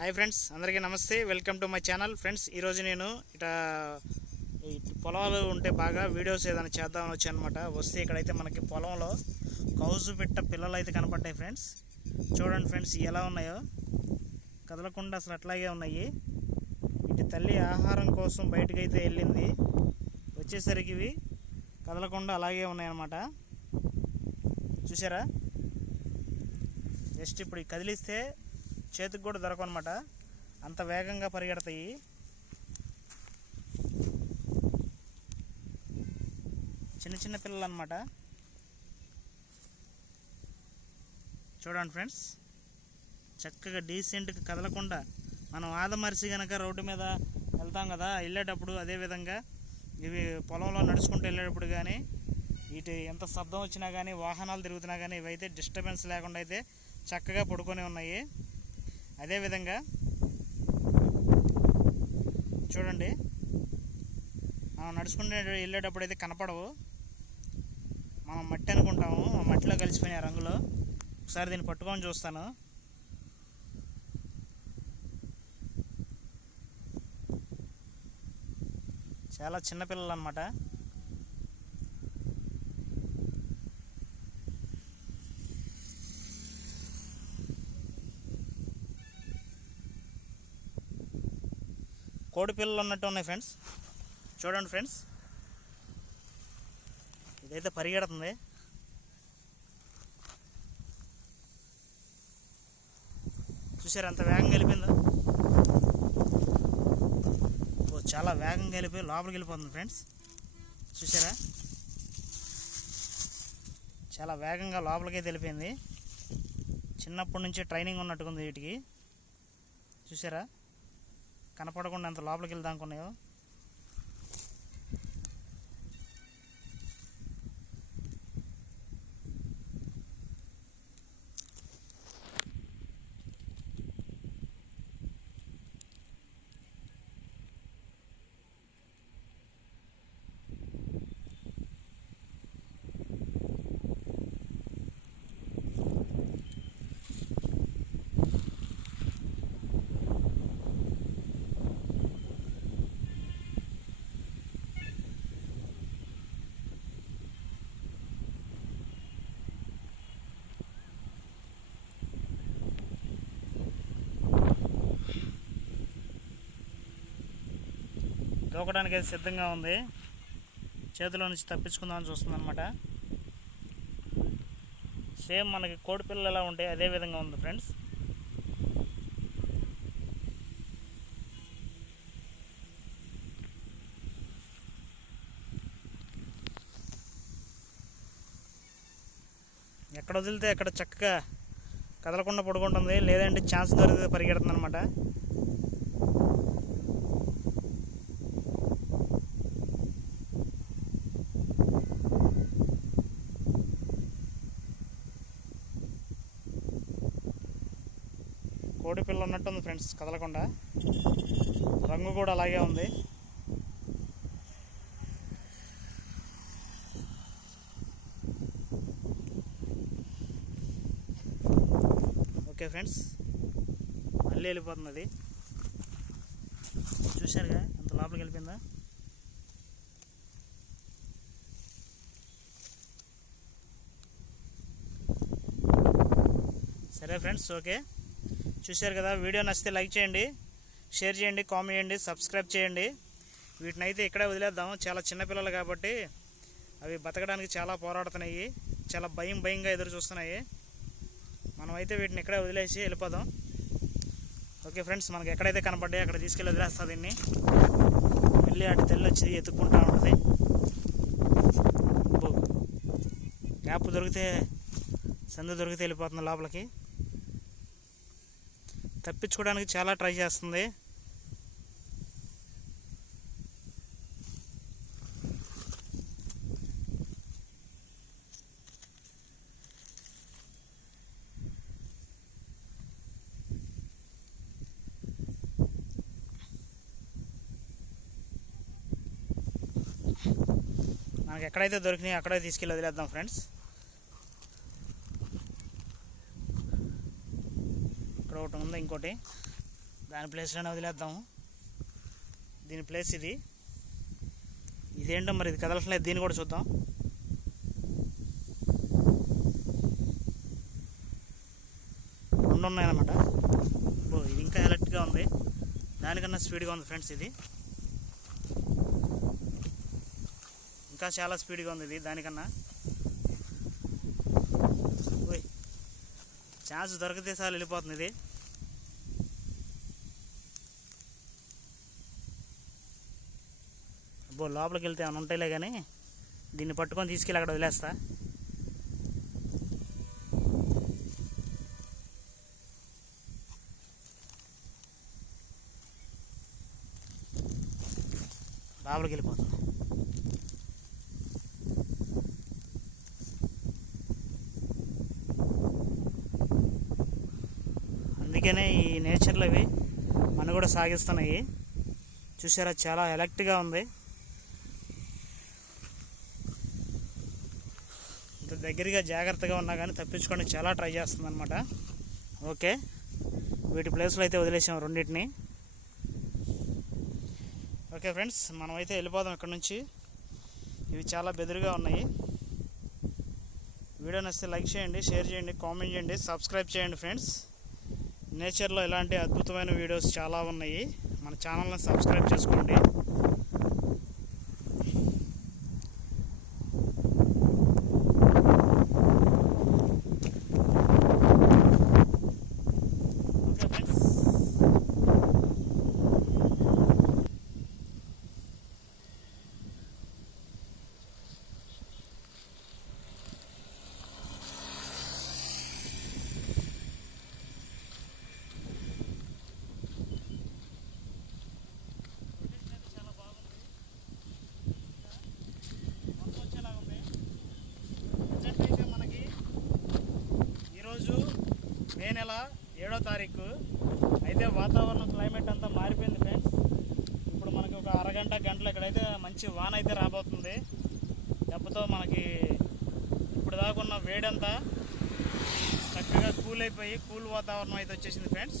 Hi friends అందరికీ నమస్తే. Welcome to my channel. Friends ఈరోజు నేను ఇట పొలాలు ఉంటే బాగా వీడియోస్ ఏదైనా చేద్దామని వచ్చాను అనమాట వస్తే ఇక్కడైతే మనకి పొలంలో కౌజు పెట్ట పిల్లలు అయితే కనపడ్డాయి ఫ్రెండ్స్. చూడండి ఫ్రెండ్స్ ఎలా ఉన్నాయో. కదలకుండా అసలు అట్లాగే ఉన్నాయి. ఇటు తల్లి ఆహారం కోసం బయటకు అయితే వెళ్ళింది. వచ్చేసరికి ఇవి కదలకుండా అలాగే ఉన్నాయన్నమాట. చూసారా? జస్ట్ ఇప్పుడు కదిలిస్తే చేతికి కూడా దొరకనమాట అంత వేగంగా పరిగెడతాయి. చిన్న చిన్న పిల్లలు అనమాట చూడండి ఫ్రెండ్స్ చక్కగా డీసెంట్గా కదలకుండా మనం ఆదమరిసి కనుక రోడ్డు మీద వెళ్తాం కదా వెళ్ళేటప్పుడు అదే విధంగా ఇవి పొలంలో నడుచుకుంటూ వెళ్ళేటప్పుడు కానీ ఇటు ఎంత శబ్దం వచ్చినా కానీ వాహనాలు తిరుగుతున్నా కానీ ఇవైతే డిస్టర్బెన్స్ లేకుండా అయితే చక్కగా పడుకొని ఉన్నాయి. అదేవిధంగా చూడండి. మనం నడుచుకుంటే వెళ్ళేటప్పుడు అయితే కనపడవు. మనం మట్టి అనుకుంటాము. ఆ మట్టిలో కలిసిపోయిన రంగులో. ఒకసారి దీన్ని పట్టుకొని చూస్తాను. చాలా చిన్నపిల్లలు అనమాట కోడి పిల్లలు ఉన్నట్టు ఉన్నాయి ఫ్రెండ్స్ చూడండి ఫ్రెండ్స్ ఇదైతే పరిగెడుతుంది. చూసారు ఎంత వేగంగా వెళ్ళిపోయిందో? ఓ చాలా వేగంగా వెళ్ళిపోయి లోపలికి వెళ్ళిపోతుంది ఫ్రెండ్స్ చూసారా? చాలా వేగంగా లోపలికి వెళ్ళిపోయింది. చిన్నప్పటి నుంచి ట్రైనింగ్ ఉన్నట్టుకుంది వీటికి. చూసారా? కనపడకుండా అంత లోపలికి వెళ్దాం అనుకున్నాయో దూకడానికి అయితే సిద్ధంగా ఉంది. చేతిలో నుంచి తప్పించుకుందామని చూస్తుంది అనమాట సేమ్ మనకి కోడి పిల్లలు ఎలా ఉంటాయి అదే విధంగా ఉంది ఫ్రెండ్స్. ఎక్కడ వదిలితే అక్కడ చక్కగా కదలకుండా పడుకుంటుంది లేదంటే ఛాన్స్ దొరికితే పరిగెడుతుంది అనమాట కోడి పిల్ల ఉన్నట్టుంది ఫ్రెండ్స్ కదలకుండా. రంగు కూడా అలాగే ఉంది. ఓకే ఫ్రెండ్స్ మళ్ళీ వెళ్ళిపోతుంది అది చూశారుగా ఎంత లోపలికి వెళ్ళిపోయిందా? సరే ఫ్రెండ్స్ ఓకే. చూశారు కదా వీడియో నచ్చితే లైక్ చేయండి షేర్ చేయండి కామెంట్ చేయండి సబ్స్క్రైబ్ చేయండి. వీటిని అయితే ఇక్కడే వదిలేద్దాం. చాలా చిన్నపిల్లలు కాబట్టి అవి బతకడానికి చాలా పోరాడుతున్నాయి. చాలా భయం భయంగా ఎదురు చూస్తున్నాయి. మనమైతే వీటిని ఇక్కడే వదిలేసి వెళ్ళిపోదాం. ఓకే ఫ్రెండ్స్ మనకి ఎక్కడైతే కనపడ్డాయి అక్కడ తీసుకెళ్ళి వదిలేస్తా దీన్ని. వెళ్ళి అటు తెల్లి వచ్చి ఎత్తుక్కుంటా ఉంటుంది. యాప్ గ్యాప్ దొరికితే సందు దొరికితే వెళ్ళిపోతుంది లోపలికి. తప్పించుకోవడానికి చాలా ట్రై చేస్తుంది. మనకి ఎక్కడైతే దొరికినాయి అక్కడే తీసుకెళ్ళి వదిలేద్దాం ఫ్రెండ్స్. ఒకటి ఉంది ఇంకోటి? దాని ప్లేస్లోనే వదిలేద్దాము. దీని ప్లేస్ ఇది. ఇదేంటో మరి ఇది కదలట్లేదు. దీన్ని కూడా చూద్దాం. రెండు ఉన్నాయన్నమాట ఓ ఇది ఇంకా ఎలర్ట్గా ఉంది. దానికన్నా స్పీడ్గా ఉంది ఫ్రెండ్స్ ఇది. ఇంకా చాలా స్పీడ్గా ఉంది ఇది దానికన్నా. ఓయ్ ఛాన్స్ దొరికితే సార్ వెళ్ళిపోతుంది ఇది. అబ్బో లోపలికి వెళ్తే ఏమైనా ఉంటాయిలే కానీ దీన్ని పట్టుకొని తీసుకెళ్ళి అక్కడ వదిలేస్తా. లోపలికి వెళ్ళిపోతాం అందుకనే ఈ నేచర్లు అవి మనం కూడా సాగిస్తున్నాయి. చూసారా చాలా ఎలక్ట్గా ఉంది. దగ్గరగా జాగ్రత్తగా ఉన్నా కానీ తప్పించుకొని చాలా ట్రై చేస్తుందన్నమాట. ఓకే. వీటి ప్లేస్లో అయితే వదిలేసాం రెండింటిని. ఓకే ఫ్రెండ్స్ మనమైతే వెళ్ళిపోదాం ఇక్కడ నుంచి. ఇవి చాలా బెదురుగా ఉన్నాయి. వీడియో నచ్చితే లైక్ చేయండి షేర్ చేయండి కామెంట్ చేయండి సబ్స్క్రైబ్ చేయండి ఫ్రెండ్స్. నేచర్లో ఇలాంటి అద్భుతమైన వీడియోస్ చాలా ఉన్నాయి. మన ఛానల్ని సబ్స్క్రైబ్ చేసుకోండి ఓకే ఫ్రెండ్స్ లొకేషన్ అయితే చాలా బాగుంది మొత్తం వచ్చేలాగా ఉంది ప్రజెంట్ అయితే మనకి ఈరోజు మే నెల ఏడో తారీఖు. అయితే వాతావరణం క్లైమేట్ అంతా మారిపోయింది ఫ్రెండ్స్. ఇప్పుడు మనకి ఒక అరగంట గంటలు ఇక్కడైతే మంచి వాన అయితే రాబోతుంది. దెబ్బతో మనకి ఇప్పుడు దాకా ఉన్న వేడంతా చక్కగా కూల్ అయిపోయి కూల్ వాతావరణం అయితే వచ్చేసింది ఫ్రెండ్స్.